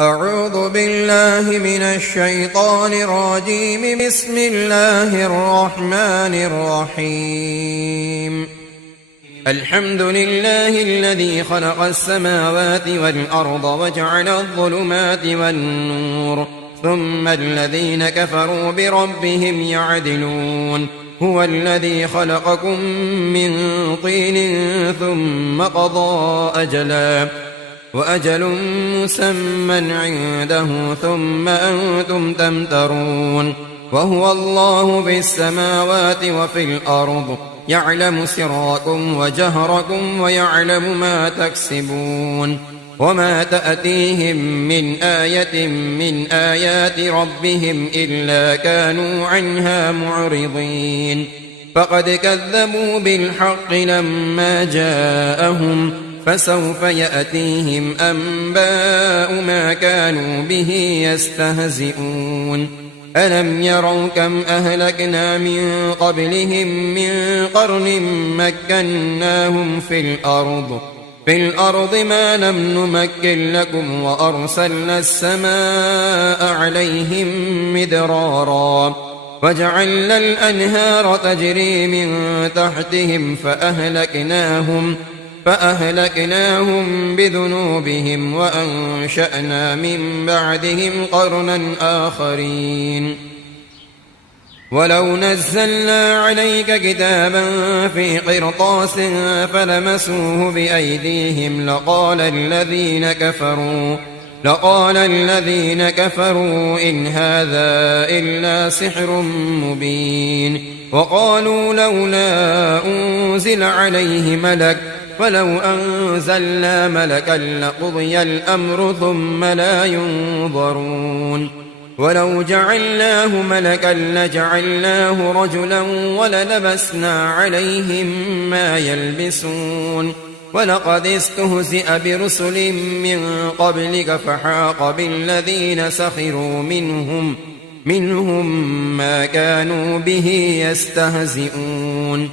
أعوذ بالله من الشيطان الرجيم. بسم الله الرحمن الرحيم. الحمد لله الذي خلق السماوات والأرض وجعل الظلمات والنور، ثم الذين كفروا بربهم يعدلون. هو الذي خلقكم من طين ثم قضى أجلا وأجل مسمى عنده ثم أنتم تمترون. وهو الله في السماوات وفي الأرض، يعلم سركم وجهركم ويعلم ما تكسبون. وما تأتيهم من آية من آيات ربهم إلا كانوا عنها معرضين. فقد كذبوا بالحق لما جاءهم، فسوف يأتيهم أنباء ما كانوا به يستهزئون. ألم يروا كم أهلكنا من قبلهم من قرن مكناهم في الأرض ما لم نمكن لكم، وأرسلنا السماء عليهم مدرارا، وجعلنا الأنهار تجري من تحتهم فأهلكناهم بذنوبهم، وأنشأنا من بعدهم قرنا آخرين. ولو نزلنا عليك كتابا في قرطاس فلمسوه بأيديهم لقال الذين كفروا إن هذا إلا سحر مبين. وقالوا لولا أنزل عليه ملك، فلو أنزلنا ملكا لقضي الأمر ثم لا ينظرون. ولو جعلناه ملكا لجعلناه رجلا وللبسنا عليهم ما يلبسون. ولقد استهزئ برسل من قبلك فحاق بالذين سخروا منهم ما كانوا به يستهزئون.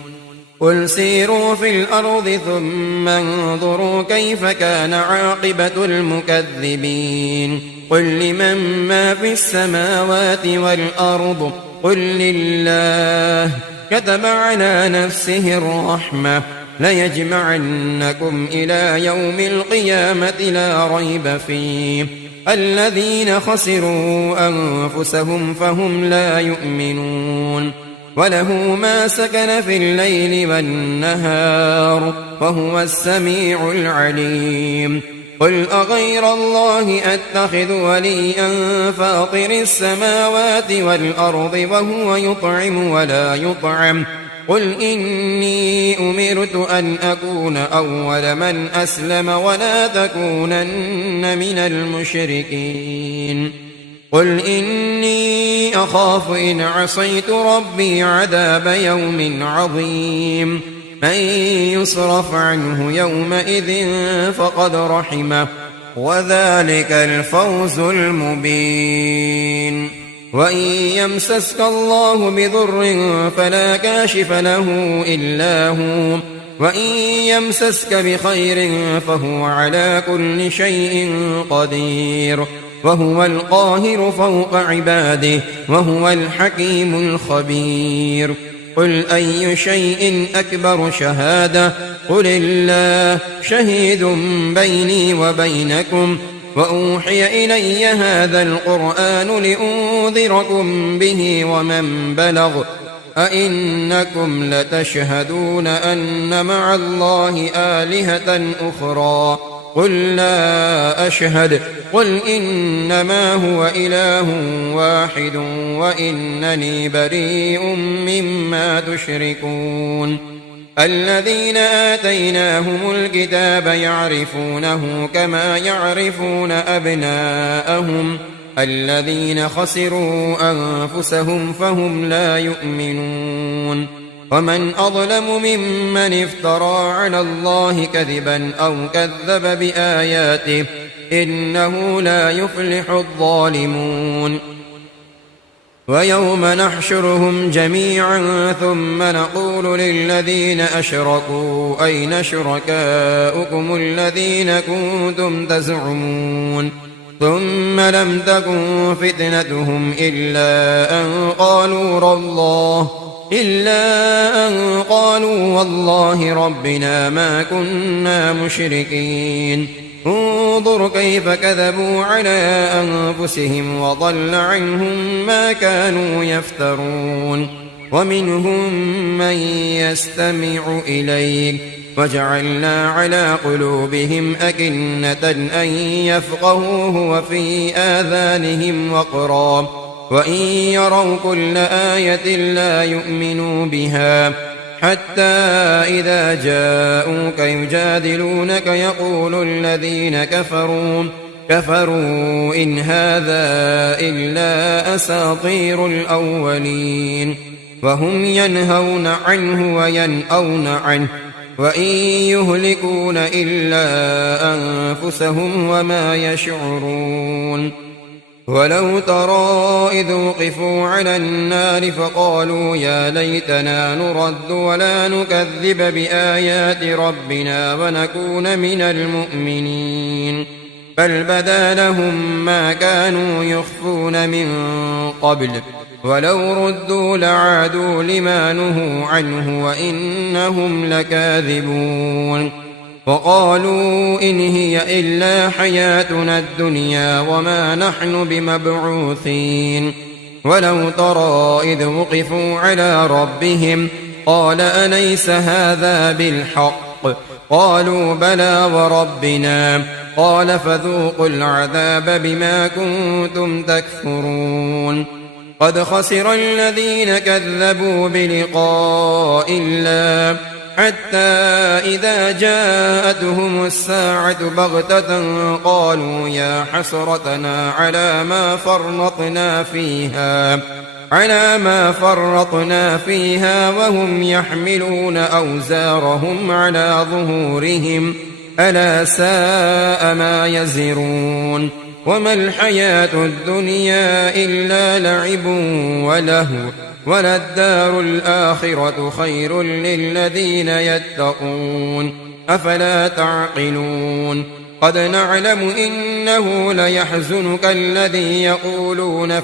قل سيروا في الأرض ثم انظروا كيف كان عاقبة المكذبين. قل لمن ما في السماوات والأرض قل لله. كتب على نفسه الرحمة ليجمعنكم إلى يوم القيامة لا ريب فيه. الذين خسروا أنفسهم فهم لا يؤمنون. وله ما سكن في الليل والنهار وهو السميع العليم. قل أغير الله أتخذ وليا فاطر السماوات والأرض وهو يطعم ولا يطعم. قل إني أمرت أن أكون أول من أسلم ولا تكونن من المشركين. قل إني أخاف إن عصيت ربي عذاب يوم عظيم. من يصرف عنه يومئذ فقد رحمه، وذلك الفوز المبين. وإن يمسسك الله بضر فلا كاشف له إلا هو، وإن يمسسك بخير فهو على كل شيء قدير. وهو القاهر فوق عباده وهو الحكيم الخبير. قل أي شيء أكبر شهادة؟ قل الله شهيد بيني وبينكم. وأوحي إلي هذا القرآن لأنذركم به ومن بلغ. أئنكم لتشهدون أن مع الله آلهة أخرى؟ قل لا أشهد. قل إنما هو إله واحد وإنني بريء مما تشركون. الذين آتيناهم الكتاب يعرفونه كما يعرفون أبناءهم. الذين خسروا أنفسهم فهم لا يؤمنون. ومن أظلم ممن افترى على الله كذبا أو كذب بآياته، إنه لا يفلح الظالمون. ويوم نحشرهم جميعا ثم نقول للذين أشركوا أين شركاؤكم الذين كنتم تزعمون ثم لم تكن فتنتهم إلا أن قالوا والله ربنا ما كنا مشركين. انظر كيف كذبوا على أنفسهم وضل عنهم ما كانوا يفترون. ومنهم من يستمع إليك وجعلنا على قلوبهم أكنة أن يفقهوه وفي آذانهم وقرا وإن يروا كل آية لا يؤمنوا بها حتى إذا جاءوك يجادلونك يقول الذين كفروا إن هذا إلا أساطير الأولين. وهم ينهون عنه وينأون عنه وإن يهلكون إلا أنفسهم وما يشعرون. ولو ترى إذ وقفوا على النار فقالوا يا ليتنا نرد ولا نكذب بآيات ربنا ونكون من المؤمنين بل بدا لهم ما كانوا يخفون من قبل ولو ردوا لعادوا لما نهوا عنه وإنهم لكاذبون. وقالوا إن هي إلا حياتنا الدنيا وما نحن بمبعوثين. ولو ترى إذ وقفوا على ربهم قال أليس هذا بالحق قالوا بلى وربنا قال فذوقوا العذاب بما كنتم تكفرون. قد خسر الذين كذبوا بلقاء الله حتى إذا جاءتهم الساعة بغتة قالوا يا حسرتنا على ما فرطنا فيها وهم يحملون أوزارهم على ظهورهم ألا ساء ما يزرون. وما الحياة الدنيا إلا لعب ولهو وللدار الآخرة خير للذين يتقون أفلا تعقلون. قد نعلم إنه ليحزنك الذي يقولون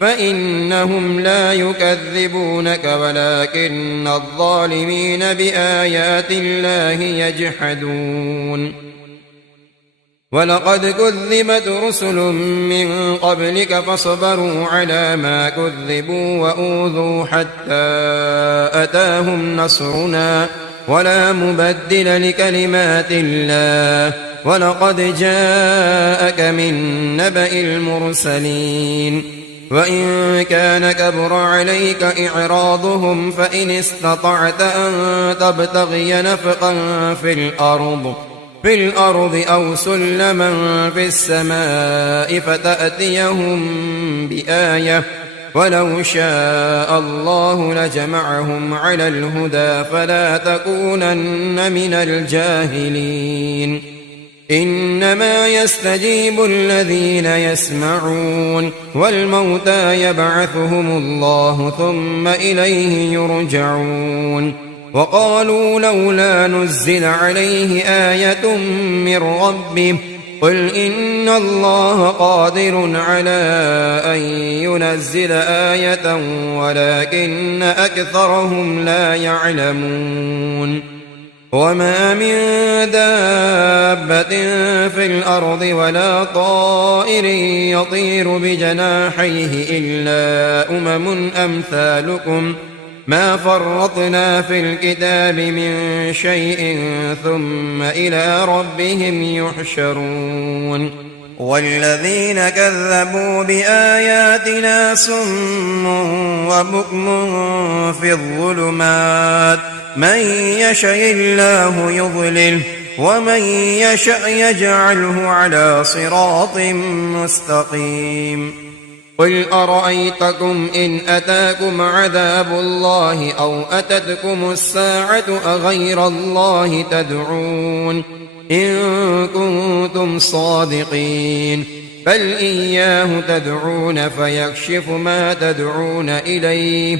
فإنهم لا يكذبونك ولكن الظالمين بآيات الله يجحدون. ولقد كذبت رسل من قبلك فصبروا على ما كذبوا وأوذوا حتى أتاهم نصرنا ولا مبدل لكلمات الله. ولقد جاءك من نبأ المرسلين. وإن كان كبر عليك إعراضهم فإن استطعت أن تبتغي نفقا في الأرض أو سلما في السماء فتأتيهم بآية ولو شاء الله لجمعهم على الهدى فلا تكونن من الجاهلين. إنما يستجيب الذين يسمعون والموتى يبعثهم الله ثم إليه يرجعون. وقالوا لولا نزل عليه آية من ربه قل إن الله قادر على أن ينزل آية ولكن أكثرهم لا يعلمون. وما من دابة في الأرض ولا طائر يطير بجناحيه إلا أمثالكم ما فرطنا في الكتاب من شيء ثم إلى ربهم يحشرون. والذين كذبوا بآياتنا صم وبكم في الظلمات من يشاء الله يضلله ومن يشاء يجعله على صراط مستقيم. قل أرأيتكم إن أتاكم عذاب الله أو أتتكم الساعة أغير الله تدعون إن كنتم صادقين بل إياه تدعون فيكشف ما تدعون إليه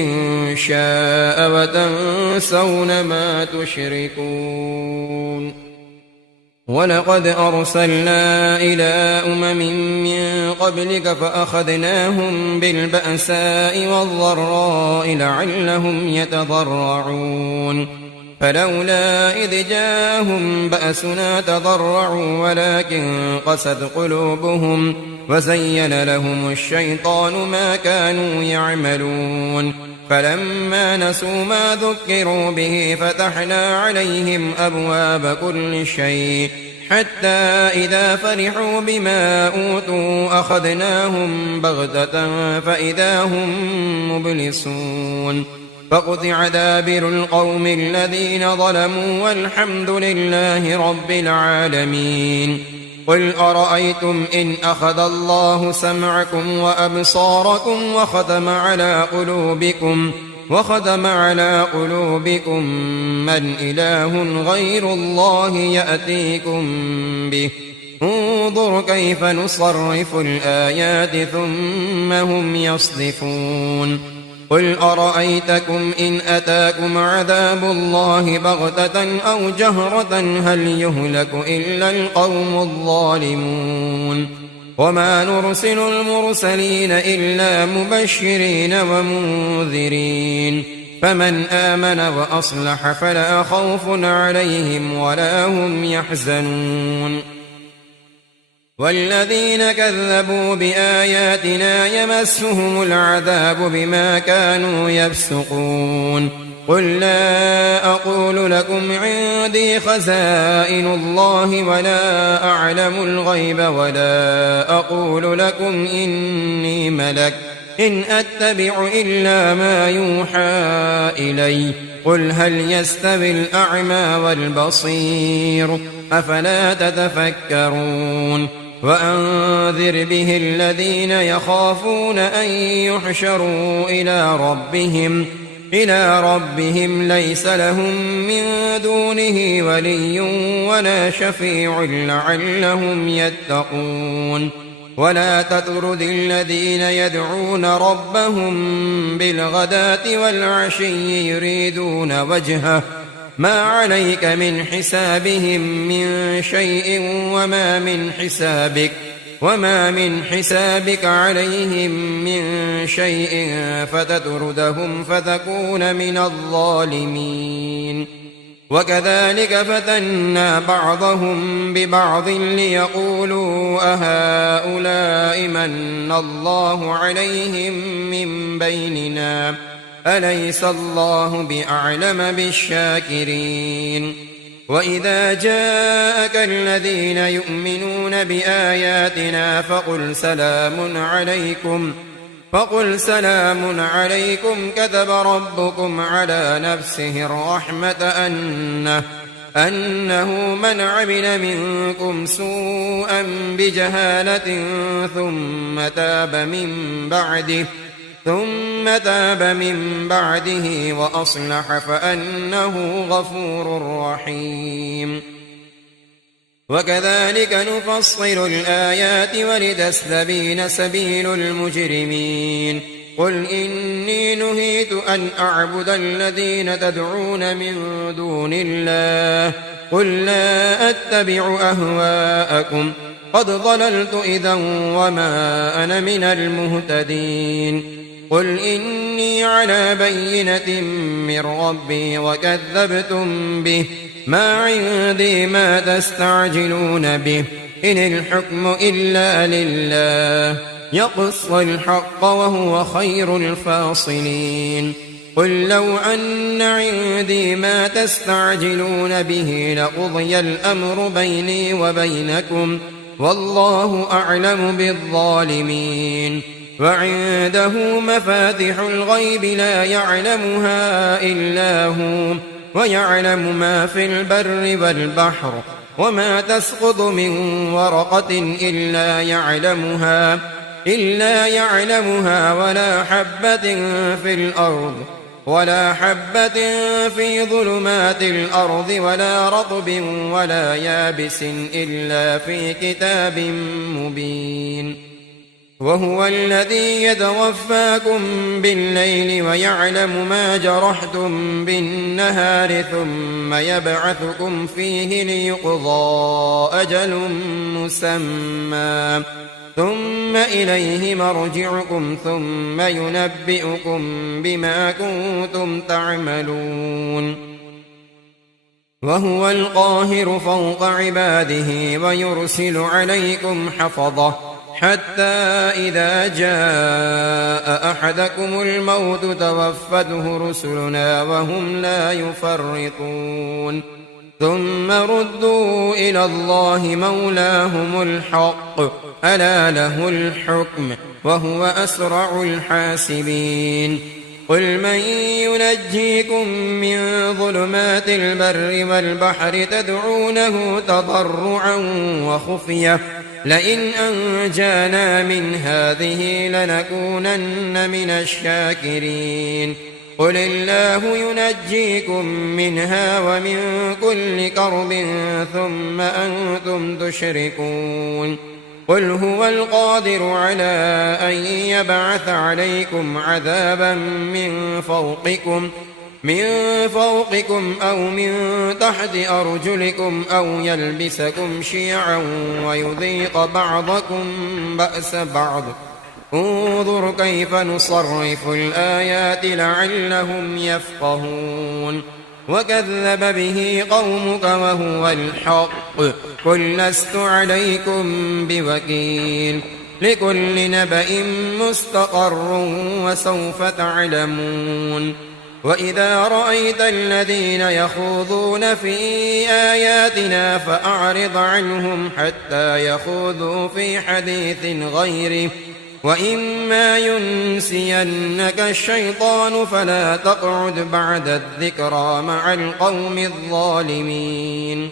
إن شاء وتنسون ما تشركون. ولقد أرسلنا إلى من قبلك فأخذناهم بالبأساء والضراء لعلهم يتضرعون فلولا إذ جاءهم بأسنا تضرعوا ولكن قست قلوبهم وزين لهم الشيطان ما كانوا يعملون فلما نسوا ما ذكروا به فتحنا عليهم أبواب كل شيء حتى إذا فرحوا بما أوتوا أخذناهم بغتة فإذا هم مبلسون فقطع دابر القوم الذين ظلموا والحمد لله رب العالمين قل أرأيتم إن أخذ الله سمعكم وأبصاركم وختم على قلوبكم من إله غير الله يأتيكم به انظر كيف نصرف الآيات ثم هم يصدفون قل أرأيتكم إن أتاكم عذاب الله بغتة أو جهرة هل يهلك إلا القوم الظالمون وما نرسل المرسلين إلا مبشرين ومنذرين فمن آمن وأصلح فلا خوف عليهم ولا هم يحزنون والذين كذبوا بآياتنا يمسهم العذاب بما كانوا يفسقون قل لا أقول لكم عندي خزائن الله ولا أعلم الغيب ولا أقول لكم إني ملك إن أتبع إلا ما يوحى إلي قل هل يستوي الأعمى والبصير أفلا تتفكرون وأنذر به الذين يخافون أن يحشروا إلى ربهم ليس لهم من دونه ولي ولا شفيع لعلهم يتقون ولا تطرد الذين يدعون ربهم بالغداة والعشي يريدون وجهه ما عليك من حسابهم من شيء وما من حسابك عليهم من شيء فتطردهم فتكون من الظالمين وكذلك فتنا بعضهم ببعض ليقولوا أهؤلاء من الله عليهم من بيننا أليس الله بأعلم بالشاكرين وإذا جاءك الذين يؤمنون بآياتنا فقل سلام عليكم كتب ربكم على نفسه الرحمة أنه من عمل منكم سوءا بجهالة ثم تاب من بعده وأصلح فأنه غفور رحيم وكذلك نفصل الآيات ولتستبين سبيل المجرمين قل إني نهيت أن أعبد الذين تدعون من دون الله قل لا أتبع أهواءكم قد ضللت إذا وما أنا من المهتدين قل إني على بينة من ربي وكذبتم به ما عندي ما تستعجلون به إن الحكم إلا لله يقص الحق وهو خير الفاصلين قل لو أن عندي ما تستعجلون به لقضي الأمر بيني وبينكم والله أعلم بالظالمين وعنده مفاتح الغيب لا يعلمها إلا هو ويعلم ما في البر والبحر وما تسقط من ورقة إلا يعلمها ولا حبة في الأرض ولا حبة في ظلمات الأرض ولا رطب ولا يابس إلا في كتاب مبين وهو الذي يتوفاكم بالليل ويعلم ما جرحتم بالنهار ثم يبعثكم فيه ليقضى أجل مسمى ثم إليه مرجعكم ثم ينبئكم بما كنتم تعملون وهو القاهر فوق عباده ويرسل عليكم حفظة حتى إذا جاء أحدكم الموت توفته رسلنا وهم لا يفرطون ثم ردوا إلى الله مولاهم الحق ألا له الحكم وهو أسرع الحاسبين قل من ينجيكم من ظلمات البر والبحر تدعونه تضرعا وخفية لئن أنجانا من هذه لنكونن من الشاكرين قل الله ينجيكم منها ومن كل كرب ثم أنتم تشركون قل هو القادر على أن يبعث عليكم عذابا من فوقكم أو من تحت أرجلكم أو يلبسكم شيعا ويذيق بعضكم بأس بعض انظر كيف نصرف الآيات لعلهم يفقهون وكذب به قومك وهو الحق قل لست عليكم بوكيل لكل نبأ مستقر وسوف تعلمون وإذا رأيت الذين يخوضون في آياتنا فأعرض عنهم حتى يخوضوا في حديث غيره وإما ينسينك الشيطان فلا تقعد بعد الذكرى مع القوم الظالمين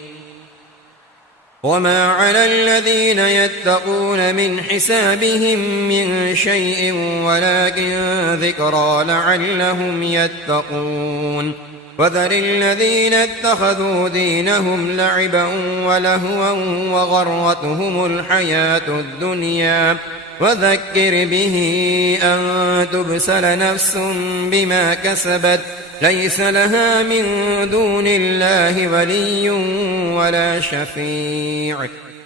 وما على الذين يتقون من حسابهم من شيء ولكن ذكرى لعلهم يتقون وذر الذين اتخذوا دينهم لعبا ولهوا وغرتهم الحياة الدنيا وذكر به أن تبسل نفس بما كسبت ليس لها من دون الله ولي ولا شفيع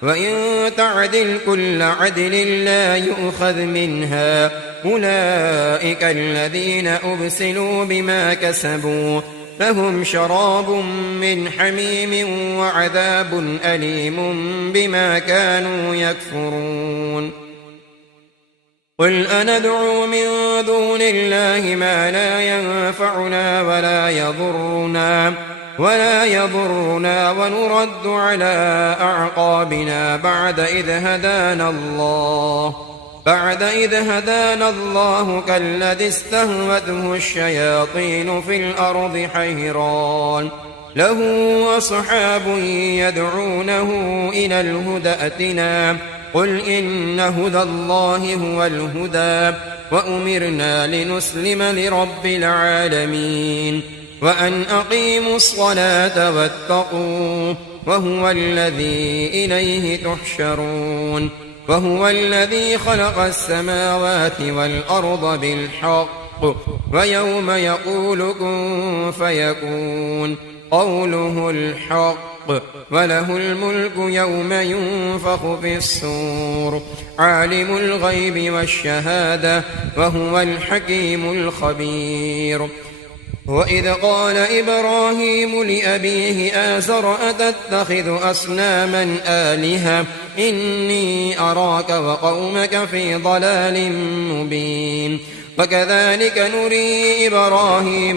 وإن تعدل كل عدل لا يؤخذ منها أولئك الذين أبسلوا بما كسبوا لهم شراب من حميم وعذاب أليم بما كانوا يكفرون قل أندعو من دون الله ما لا ينفعنا ولا يضرنا ونرد على أعقابنا بعد إذ هدانا الله كالذي استهوته الشياطين في الأرض حيران له أصحاب يدعونه إلى الهدى ائتنا قل إن هدى الله هو الهدى وأمرنا لنسلم لرب العالمين وأن أقيموا الصلاة واتقوه وهو الذي إليه تحشرون وهو الذي خلق السماوات والأرض بالحق ويوم يقول كن فيكون قوله الحق وله الملك يوم ينفخ في الصور عالم الغيب والشهادة وهو الحكيم الخبير وإذ قال إبراهيم لأبيه آزر أتتخذ أصناما آلهة إني أراك وقومك في ضلال مبين وكذلك نري إبراهيم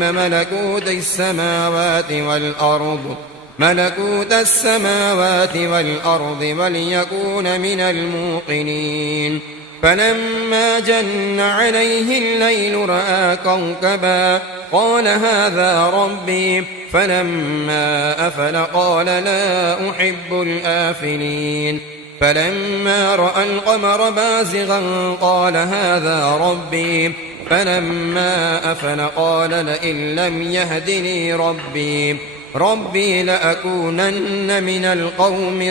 ملكوت السماوات والأرض وليكون من الموقنين فلما جن عليه الليل رأى كوكبا قال هذا ربي فلما أفل قال لا أحب الآفلين فلما رأى القمر بازغا قال هذا ربي فلما أفل قال لئن لم يهدني ربي لأكونن من القوم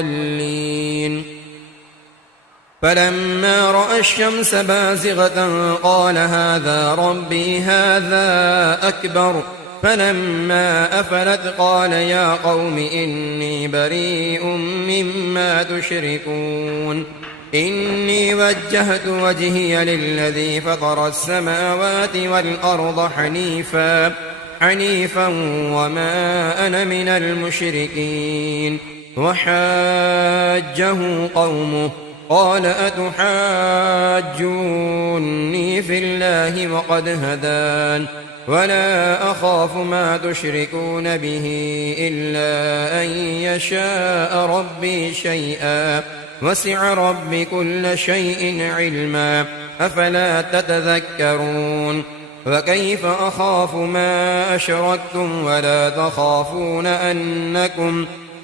الضالين فلما رأى الشمس بازغة قال هذا ربي هذا أكبر فلما أفلت قال يا قوم إني بريء مما تشركون إني وجهت وجهي للذي فطر السماوات والأرض حنيفا وما أنا من المشركين وحاجه قومه قال أتحاجوني في الله وقد هدان ولا أخاف ما تشركون به إلا أن يشاء ربي شيئا وسع ربي كل شيء علما أفلا تتذكرون وكيف أخاف ما أشركتم ولا تخافون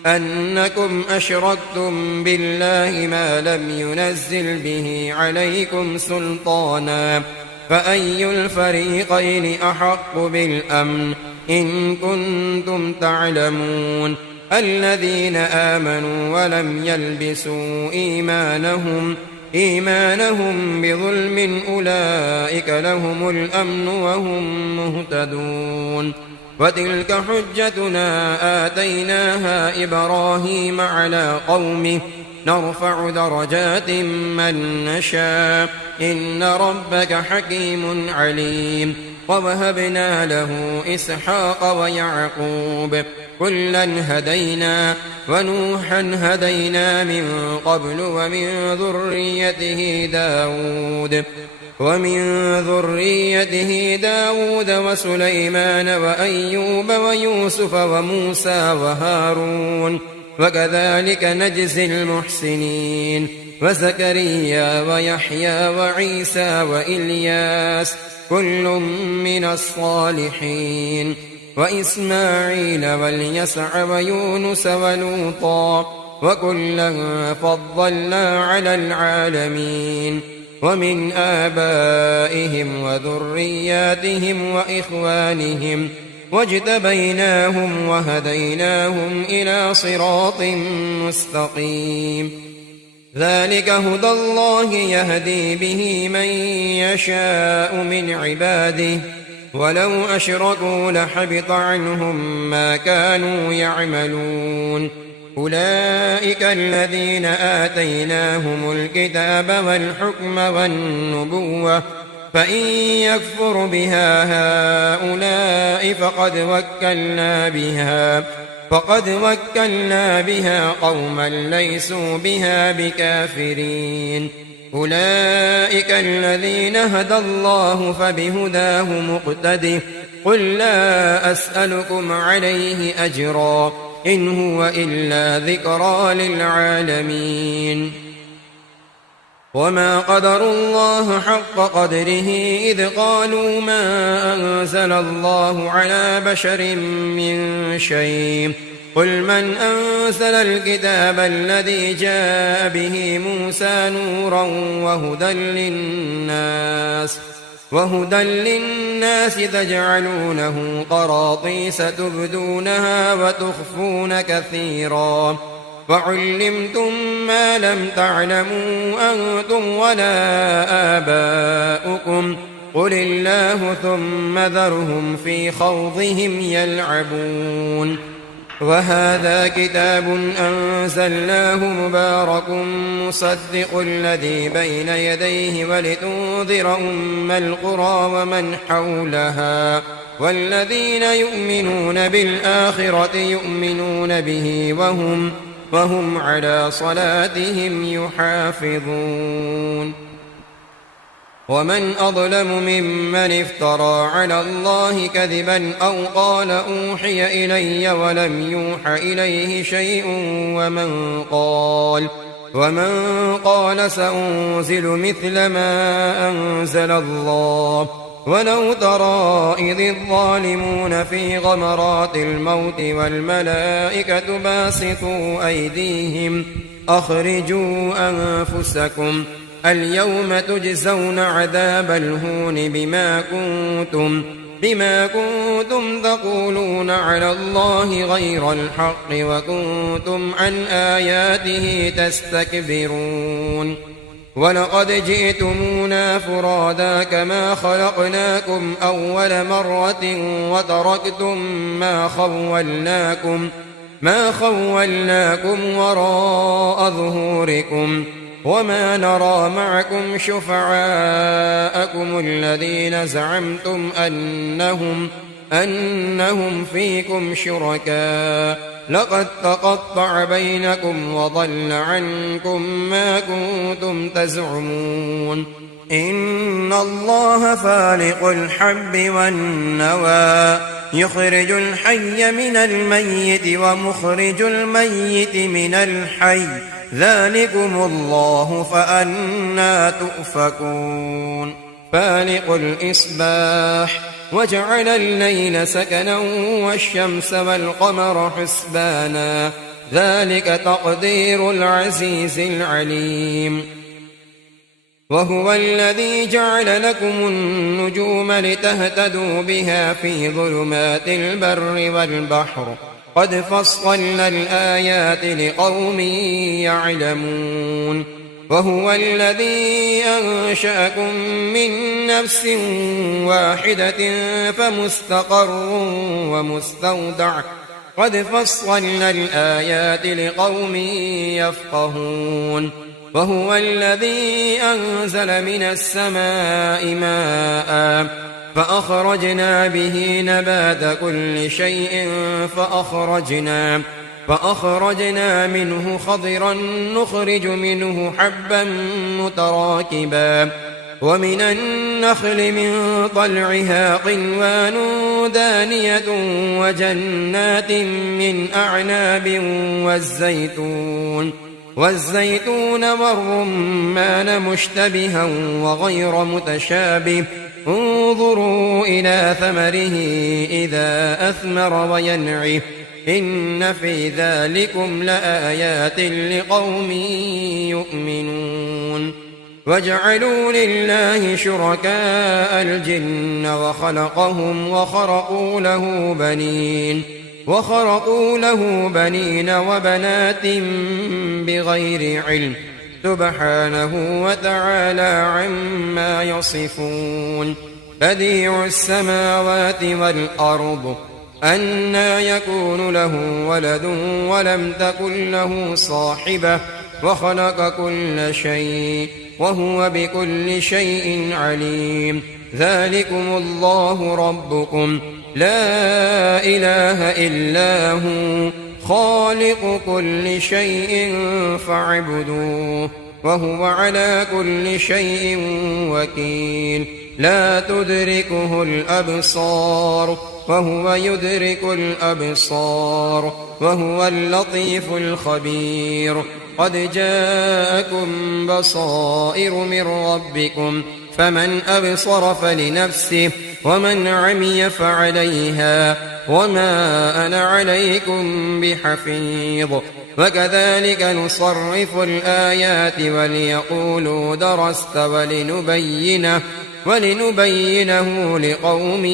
أنكم أشركتم بالله ما لم ينزل به عليكم سلطانا فأي الفريقين أحق بالأمن إن كنتم تعلمون الذين آمنوا ولم يلبسوا إيمانهم بظلم أولئك لهم الأمن وهم مهتدون وتلك حجتنا آتيناها إبراهيم على قومه نرفع درجات من نشاء إن ربك حكيم عليم ووهبنا له إسحاق ويعقوب كلا هدينا ونوحا هدينا من قبل ومن ذريته داود وسليمان وأيوب ويوسف وموسى وهارون وكذلك نجزي المحسنين وزكريا ويحيى وعيسى وإلياس كل من الصالحين وإسماعيل واليسع ويونس ولوطا وكلا فضلنا على العالمين ومن آبائهم وذرياتهم وإخوانهم واجتبيناهم وهديناهم إلى صراط مستقيم ذلك هدى الله يهدي به من يشاء من عباده ولو أشركوا لحبط عنهم ما كانوا يعملون أولئك الذين آتيناهم الكتاب والحكم والنبوة فإن يكفر بها هؤلاء فقد وكلنا بها قوما ليسوا بها بكافرين أولئك الذين هدى الله فبهداه مقتده قل لا أسألكم عليه أجرا إن هو إلا ذكرى للعالمين وما قدروا الله حق قدره إذ قالوا ما أنزل الله على بشر من شيء قل من أنزل الكتاب الذي جاء به موسى نورا وهدى للناس تجعلونه قراطيس تبدونها وتخفون كثيرا وعلمتم ما لم تعلموا أنتم ولا آباؤكم قل الله ثم ذرهم في خوضهم يلعبون وهذا كتاب أنزلناه مبارك مصدق الذي بين يديه ولتنذر أم القرى ومن حولها والذين يؤمنون بالآخرة يؤمنون به وهم على صلاتهم يحافظون ومن أظلم ممن افترى على الله كذبا أو قال أوحي إلي ولم يوح إليه شيء ومن قال سأنزل مثل ما أنزل الله ولو ترى إذ الظالمون في غمرات الموت والملائكة باسطوا أيديهم أخرجوا أنفسكم اليوم تجزون عذاب الهون بما كنتم تقولون على الله غير الحق وكنتم عن آياته تستكبرون ولقد جئتمونا فرادا كما خلقناكم أول مرة وتركتم ما خولناكم وراء ظهوركم وما نرى معكم شفعاءكم الذين زعمتم أنهم فيكم شركاء لقد تقطع بينكم وضل عنكم ما كنتم تزعمون إن الله فالق الحب والنوى يخرج الحي من الميت ومخرج الميت من الحي ذلكم الله فأنى تؤفكون فالق الإصباح وجعل الليل سكنا والشمس والقمر حسبانا ذلك تقدير العزيز العليم وهو الذي جعل لكم النجوم لتهتدوا بها في ظلمات البر والبحر قد فصلنا الآيات لقوم يعلمون وهو الذي أنشأكم من نفس واحدة فمستقر ومستودع قد فصلنا الآيات لقوم يفقهون وهو الذي أنزل من السماء ماء فأخرجنا به نبات كل شيء فأخرجنا منه خضرا نخرج منه حبا متراكبا ومن النخل من طلعها قنوان دانية وجنات من أعناب والزيتون والرمان مشتبها وغير متشابه انظروا إلى ثمره إذا أثمر وينعه إن في ذلكم لآيات لقوم يؤمنون وجعلوا لله شركاء الجن وخلقهم وخرقوا له بنين وبنات بغير علم سبحانه وتعالى عما يصفون بديع السماوات والأرض أنى يكون له ولد ولم تكن له صاحبة وخلق كل شيء وهو بكل شيء عليم ذلكم الله ربكم لا إله إلا هو خالق كل شيء فاعبدوه وهو على كل شيء وكيل لا تدركه الأبصار وهو يدرك الأبصار وهو اللطيف الخبير قد جاءكم بصائر من ربكم فمن أبصر فلنفسه ومن عمي فعليها وما أنا عليكم بحفيظ وكذلك نصرف الآيات وليقولوا درست ولنبينه لقوم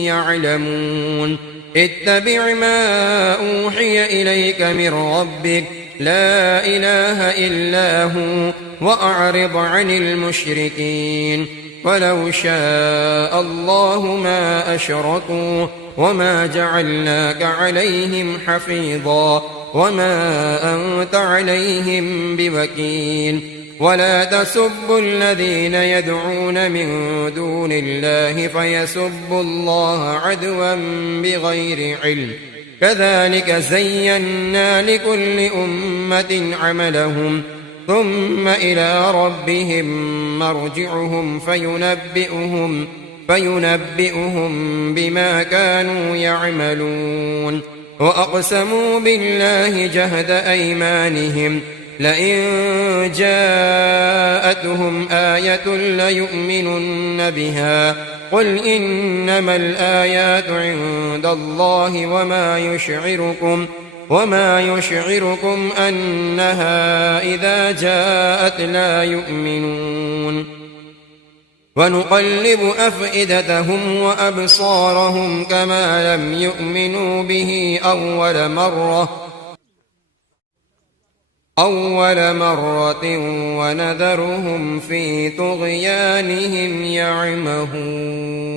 يعلمون اتبع ما أوحي إليك من ربك لا إله إلا هو وأعرض عن المشركين ولو شاء الله ما أشركوا وما جعلناك عليهم حفيظا وما أنت عليهم بوكيل ولا تسبوا الذين يدعون من دون الله فيسبوا الله عدوا بغير علم كذلك زينا لكل أمة عملهم ثم إلى ربهم مرجعهم فينبئهم بما كانوا يعملون وأقسموا بالله جهد أيمانهم لئن جاءتهم آية ليؤمنن بها قل إنما الآيات عند الله وما يشعركم أنها إذا جاءت لا يؤمنون ونقلب أفئدتهم وأبصارهم كما لم يؤمنوا به أول مرة أول مرة ونذرهم في طغيانهم يعمهون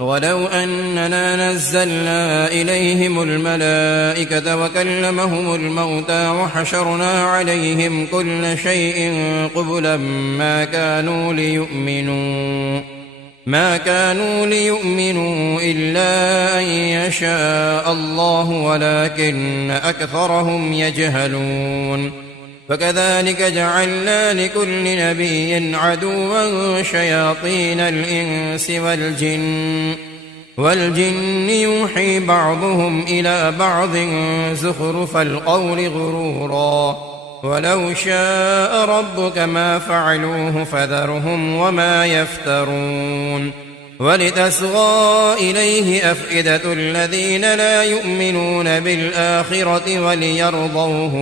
ولو أننا نزلنا إليهم الملائكة وكلمهم الموتى وحشرنا عليهم كل شيء قبلا ما كانوا ليؤمنوا إلا أن يشاء الله ولكن أكثرهم يجهلون فكذلك جعلنا لكل نبي عدوا شياطين الإنس والجن يوحي بعضهم إلى بعض زخرف القول غرورا ولو شاء ربك ما فعلوه فذرهم وما يفترون ولتصغى إليه أفئدة الذين لا يؤمنون بالآخرة وليرضوه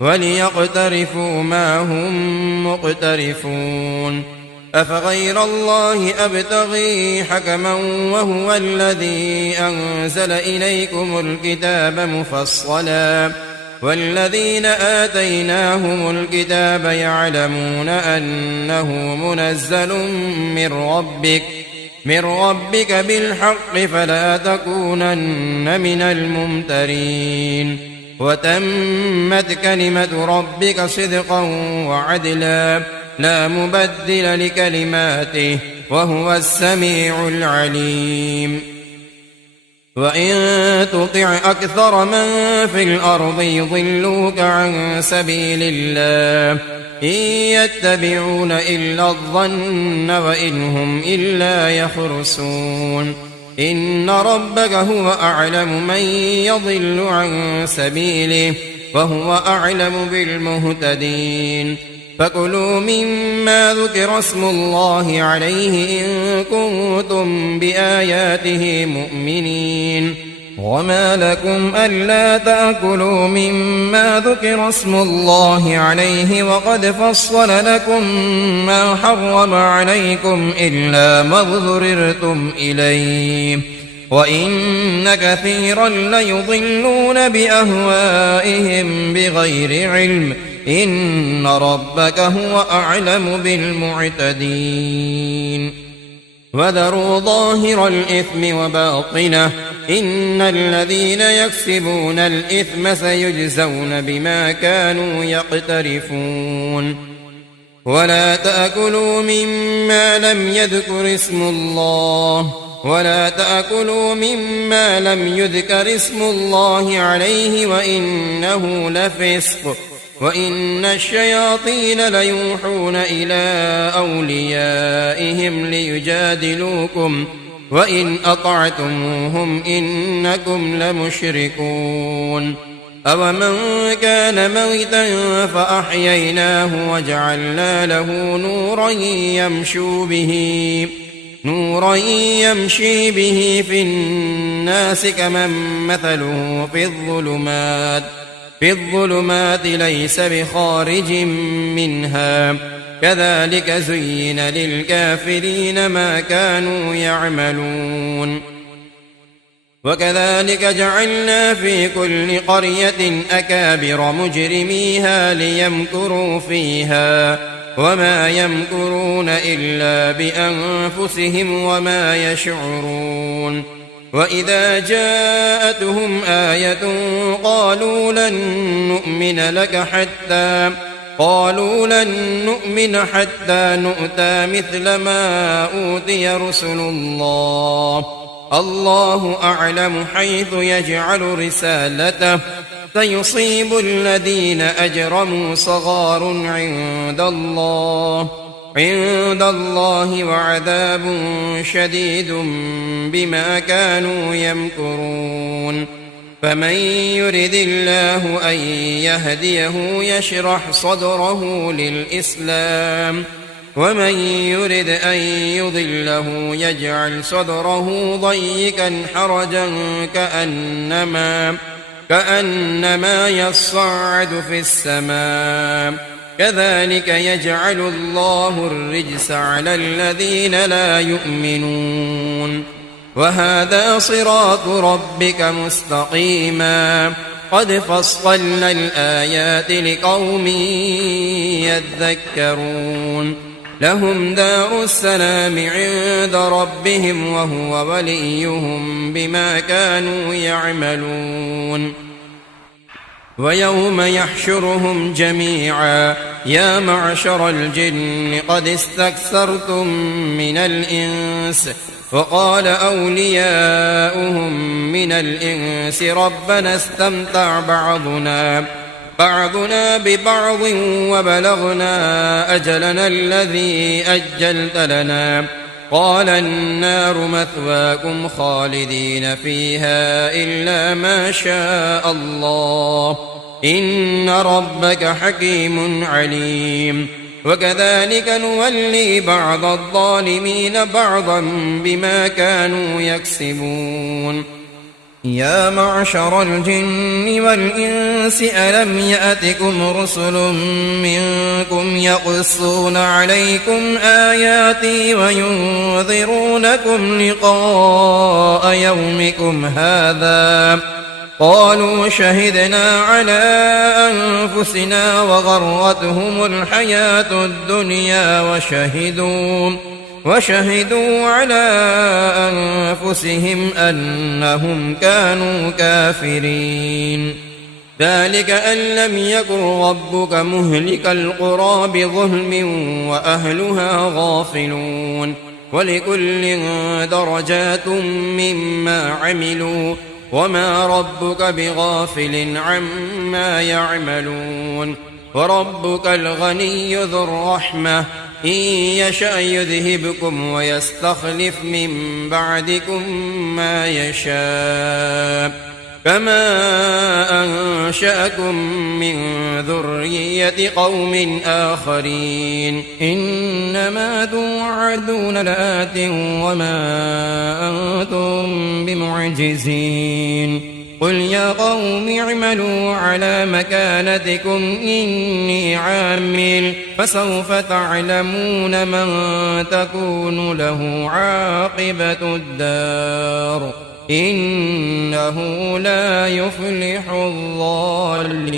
وليقترفوا ما هم مقترفون أفغير الله أبتغي حكما وهو الذي أنزل إليكم الكتاب مفصلا والذين آتيناهم الكتاب يعلمون أنه منزل من ربك بالحق فلا تكونن من الممترين وتمت كلمة ربك صدقا وعدلا لا مبدل لكلماته وهو السميع العليم وإن تطع أكثر من في الأرض يضلوك عن سبيل الله إن يتبعون إلا الظن وإن هم إلا يخرصون إن ربك هو أعلم من يضل عن سبيله وهو أعلم بالمهتدين فكلوا مما ذكر اسم الله عليه إن كنتم بآياته مؤمنين وما لكم ألا تأكلوا مما ذكر اسم الله عليه وقد فصل لكم ما حرم عليكم إلا ما اضطررتم إليه وإن كثيرا ليضلون بأهوائهم بغير علم إن ربك هو أعلم بالمعتدين وذروا ظاهر الإثم وباطنه إن الذين يكسبون الإثم سيجزون بما كانوا يقترفون ولا تأكلوا مما لم يذكر اسم الله عليه وإنه لفسق وإن الشياطين ليوحون إلى أوليائهم ليجادلوكم وإن أطعتموهم إنكم لمشركون أومن كان ميتا فأحييناه وجعلنا له نورا يمشي به في الناس كمن مثله في الظلمات ليس بخارج منها كذلك زين للكافرين ما كانوا يعملون وكذلك جعلنا في كل قرية أكابر مجرميها ليمكروا فيها وما يمكرون إلا بأنفسهم وما يشعرون وإذا جاءتهم آية قالوا لن نؤمن حتى نؤتى مثل ما أوتي رسل الله أعلم حيث يجعل رسالته سيصيب الذين أجرموا صغار عند الله وعذاب شديد بما كانوا يمكرون فمن يرد الله أن يهديه يشرح صدره للإسلام ومن يرد أن يضله يجعل صدره ضيقا حرجا كأنما يصعد في السماء كذلك يجعل الله الرجس على الذين لا يؤمنون وهذا صراط ربك مستقيما قد فصلنا الآيات لقوم يذكرون لهم دار السلام عند ربهم وهو وليهم بما كانوا يعملون ويوم يحشرهم جميعا يا معشر الجن قد استكثرتم من الإنس وقال أولياؤهم من الإنس ربنا استمتع بعضنا ببعض وبلغنا أجلنا الذي أجلت لنا قال النار مثواكم خالدين فيها إلا ما شاء الله إن ربك حكيم عليم وكذلك نولي بعض الظالمين بعضا بما كانوا يكسبون يا معشر الجن والإنس ألم يأتكم رسل منكم يقصون عليكم آياتي وينذرونكم لقاء يومكم هذا قالوا شهدنا على أنفسنا وغرتهم الحياة الدنيا وشهدوا على أنفسهم أنهم كانوا كافرين ذلك أن لم يكن ربك مهلك القرى بظلم وأهلها غافلون ولكل درجات مما عملوا وما ربك بغافل عما يعملون وربك الغني ذو الرحمة إن يشأ يذهبكم ويستخلف من بعدكم ما يشاء كما أنشأكم من ذرية قوم آخرين إنما توعدون لآت وما أنتم بمعجزين قل يا قوم اعملوا على مكانتكم إني عامل فسوف تعلمون من تكون له عاقبة الدار إنه لا يفلح الظالمون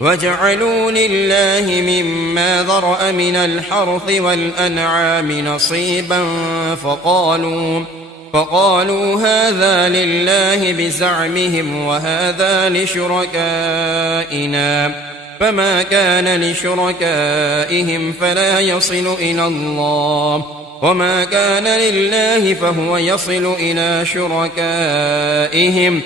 وجعلوا لله مما ذرأ من الحرث والأنعام نصيبا فقالوا هذا لله بزعمهم وهذا لشركائنا فما كان لشركائهم فلا يصل إلى الله وما كان لله فهو يصل إلى شركائهم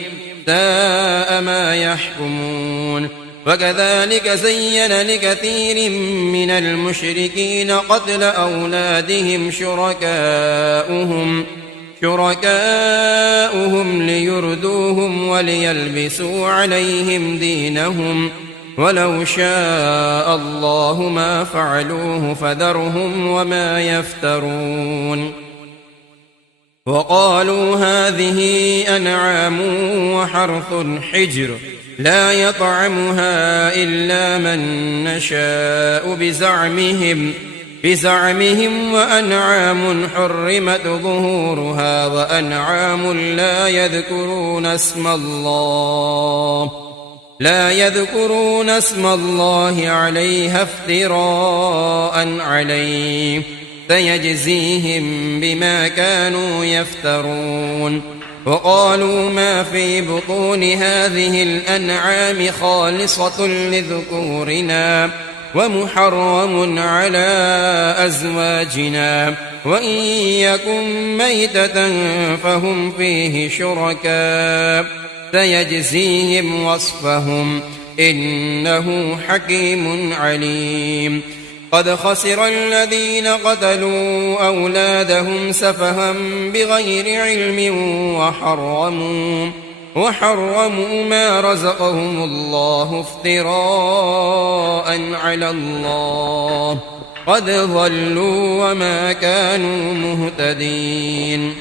ساء ما يحكمون وكذلك زين لكثير من المشركين قتل أولادهم شركاؤهم ليردوهم وليلبسوا عليهم دينهم ولو شاء الله ما فعلوه فذرهم وما يفترون وقالوا هذه أنعام وحرث حجر لا يطعمها إلا من نشاء بزعمهم وأنعام حرمت ظهورها وأنعام لا يذكرون اسم الله عليها افتراء عليه سيجزيهم بما كانوا يفترون وقالوا ما في بطون هذه الأنعام خالصة لذكورنا ومحرم على أزواجنا وإن يكن ميتة فهم فيه شركاء سيجزيهم وصفهم إنه حكيم عليم قد خسر الذين قتلوا أولادهم سفها بغير علم وحرموا ما رزقهم الله افتراء على الله قد ضلوا وما كانوا مهتدين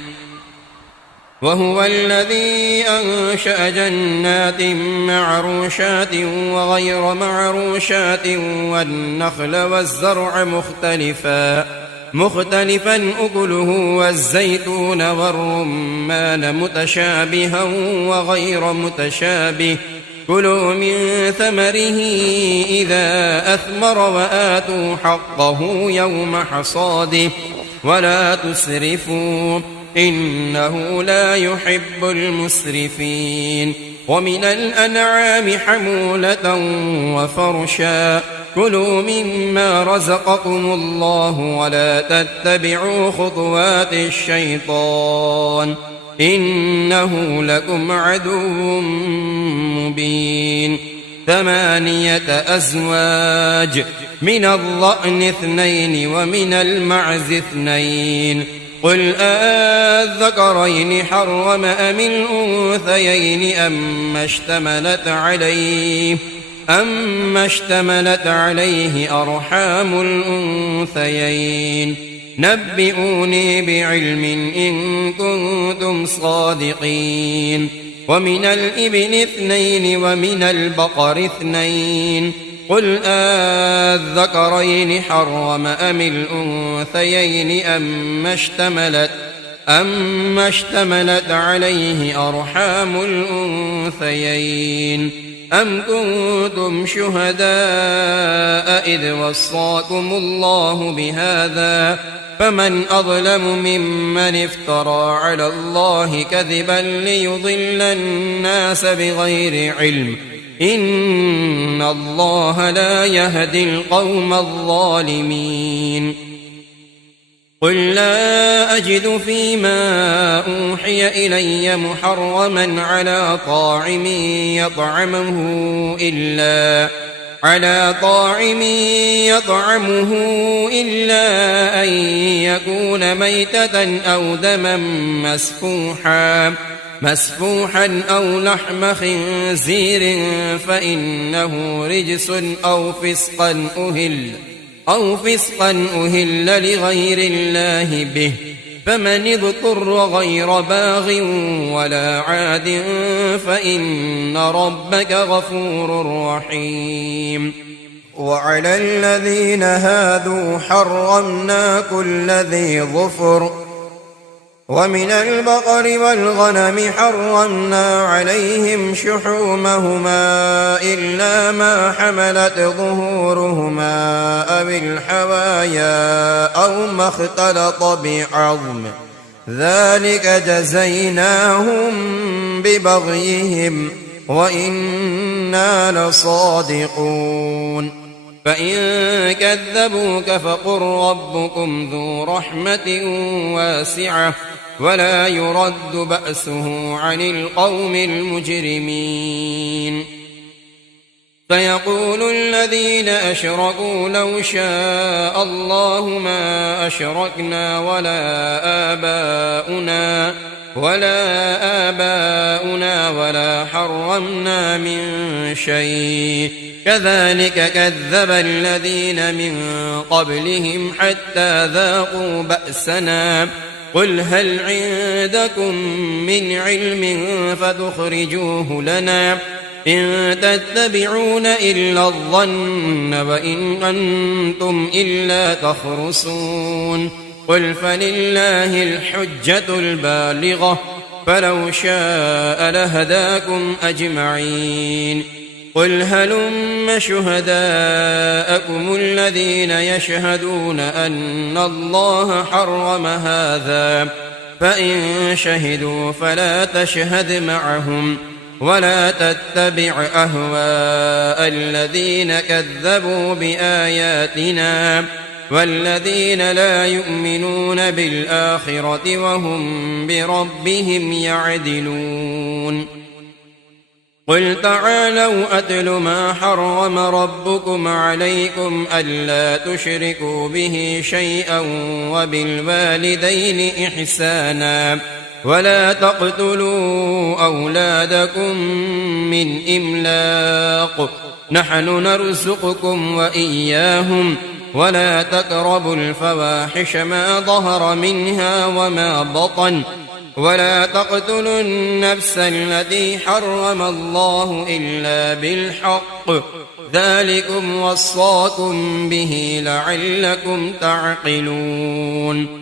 وهو الذي أنشأ جنات معروشات وغير معروشات والنخل والزرع مختلفا أكله والزيتون والرمان متشابها وغير متشابه كلوا من ثمره إذا أثمر وآتوا حقه يوم حصاده ولا تسرفوا إنه لا يحب المسرفين ومن الأنعام حمولة وفرشا كلوا مما رزقكم الله ولا تتبعوا خطوات الشيطان إنه لكم عدو مبين 8 أزواج من الضأن 2 ومن المعز 2 قل أذكرين حرم أم الأنثيين أما اشتملت عليه أرحام الأنثيين نبئوني بعلم إن كنتم صادقين ومن الإبل 2 ومن البقر 2 قل أذكرين حرم أم الأنثيين أما اشتملت عليه أرحام الأنثيين أم كنتم شهداء إذ وصاكم الله بهذا فمن أظلم ممن افترى على الله كذبا ليضل الناس بغير علم إن الله لا يهدي القوم الظالمين قل لا أجد فيما أوحي إلي محرما على طاعم يطعمه إلا أن يكون ميتة أو دما مسفوحا أو لحم خنزير فإنه رجس أو فسقا أهل لغير الله به فمن اضطر غير باغ ولا عاد فإن ربك غفور رحيم وعلى الذين هادوا حرمنا كل ذي ظفر ومن البقر والغنم حرمنا عليهم شحومهما إلا ما حملت ظهورهما أو الحوايا أو ما اختلط بعظم ذلك جزيناهم ببغيهم وإنا لصادقون فإن كذبوك فقل ربكم ذو رحمة واسعة ولا يرد بأسه عن القوم المجرمين فيقول الذين أشركوا لو شاء الله ما أشركنا ولا آباؤنا ولا حرمنا من شيء كذلك كذب الذين من قبلهم حتى ذاقوا بأسنا قل هل عندكم من علم فتخرجوه لنا إن تتبعون إلا الظن وإن أنتم إلا تخرصون قل فلله الحجة البالغة فلو شاء لهداكم أجمعين قل هلم شهداءكم الذين يشهدون أن الله حرم هذا فإن شهدوا فلا تشهد معهم ولا تتبع أهواء الذين كذبوا بآياتنا والذين لا يؤمنون بالآخرة وهم بربهم يعدلون قل تعالوا أتل ما حرم ربكم عليكم ألا تشركوا به شيئا وبالوالدين إحسانا ولا تقتلوا أولادكم من إملاق نحن نرزقكم وإياهم ولا تقربوا الفواحش ما ظهر منها وما بطن ولا تقتلوا النفس التي حرم الله إلا بالحق ذلكم وصاكم به لعلكم تعقلون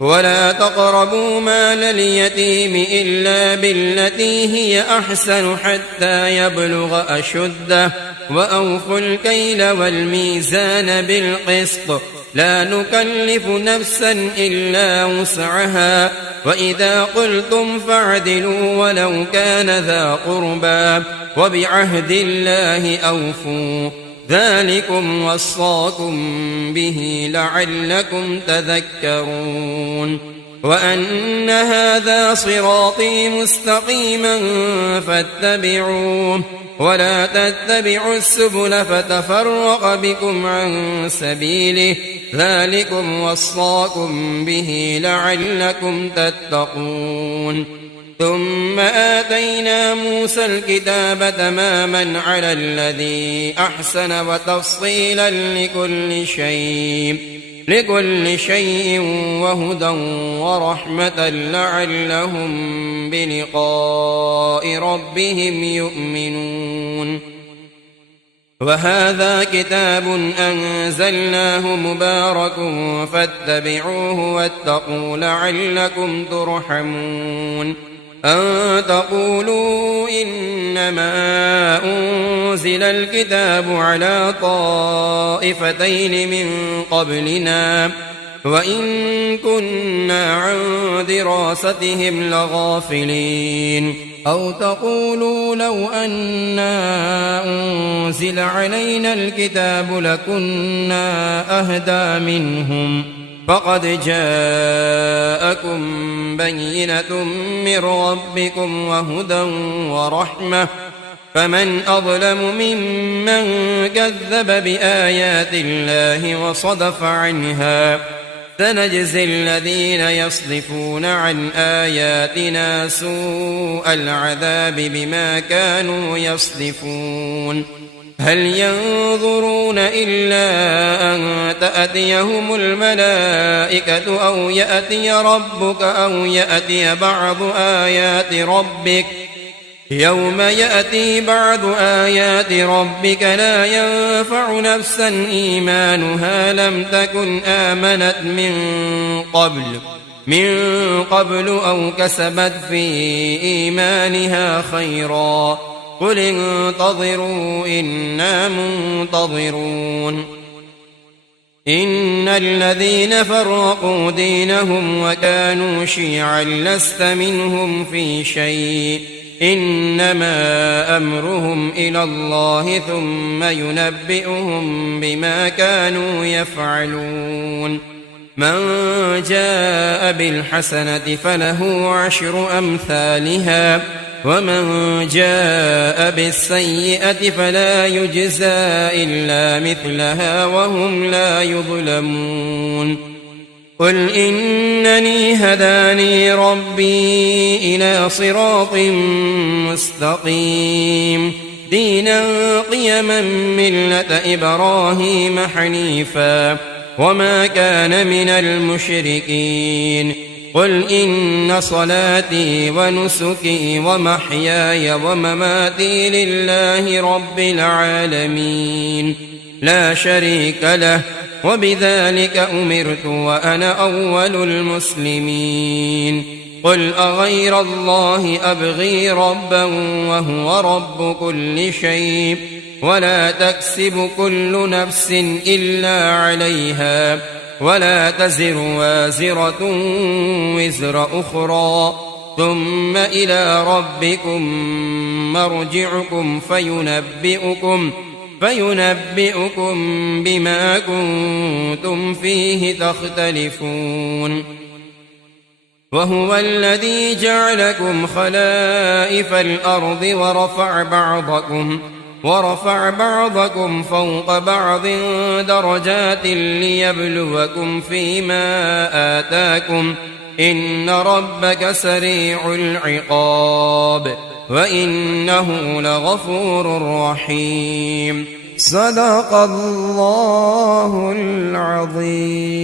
ولا تقربوا مال اليتيم إلا بالتي هي أحسن حتى يبلغ أشده وأوفوا الكيل والميزان بالقسط لا نكلف نفسا إلا وسعها وإذا قلتم فاعدلوا ولو كان ذا قربى وبعهد الله أوفوا ذلكم وصاكم به لعلكم تذكرون وأن هذا صراطي مستقيما فاتبعوه ولا تتبعوا السبل فتفرق بكم عن سبيله ذلكم وصاكم به لعلكم تتقون ثم آتينا موسى الكتاب تماما على الذي أحسن وتفصيلا لكل شيء وهدى ورحمة لعلهم بلقاء ربهم يؤمنون وهذا كتاب أنزلناه مبارك فاتبعوه واتقوا لعلكم ترحمون أن تقولوا إنما أنزل الكتاب على طائفتين من قبلنا وإن كنا عن دراستهم لغافلين أو تقولوا لو أنا أنزل علينا الكتاب لكنا أهدى منهم فقد جاءكم بينة من ربكم وهدى ورحمة فمن أظلم ممن كذب بآيات الله وصدف عنها سنجزي الذين يصدفون عن آياتنا سوء العذاب بما كانوا يصدفون هل ينظرون إلا أن تأتيهم الملائكة أو يأتي ربك أو يأتي بعض آيات ربك يوم يأتي بعض آيات ربك لا ينفع نفسا إيمانها لم تكن آمنت من قبل أو كسبت في إيمانها خيرا قل انتظروا إنا منتظرون إن الذين فرقوا دينهم وكانوا شيعا لست منهم في شيء إنما أمرهم إلى الله ثم ينبئهم بما كانوا يفعلون من جاء بالحسنة فله 10 أمثالها ومن جاء بالسيئة فلا يجزى إلا مثلها وهم لا يظلمون قل إنني هداني ربي إلى صراط مستقيم دينا قيما ملة إبراهيم حنيفا وما كان من المشركين قل إن صلاتي ونسكي ومحياي ومماتي لله رب العالمين لا شريك له وبذلك أمرت وأنا أول المسلمين قل أغير الله أبغي ربا وهو رب كل شيء ولا تكسب كل نفس إلا عليها ولا تزر وازرة وزر أخرى ثم إلى ربكم مرجعكم فينبئكم بما كنتم فيه تختلفون وهو الذي جعلكم خلائف الأرض ورفع بعضكم فوق بعض درجات ليبلوكم فيما آتاكم إن ربك سريع العقاب وإنه لغفور رحيم صدق الله العظيم.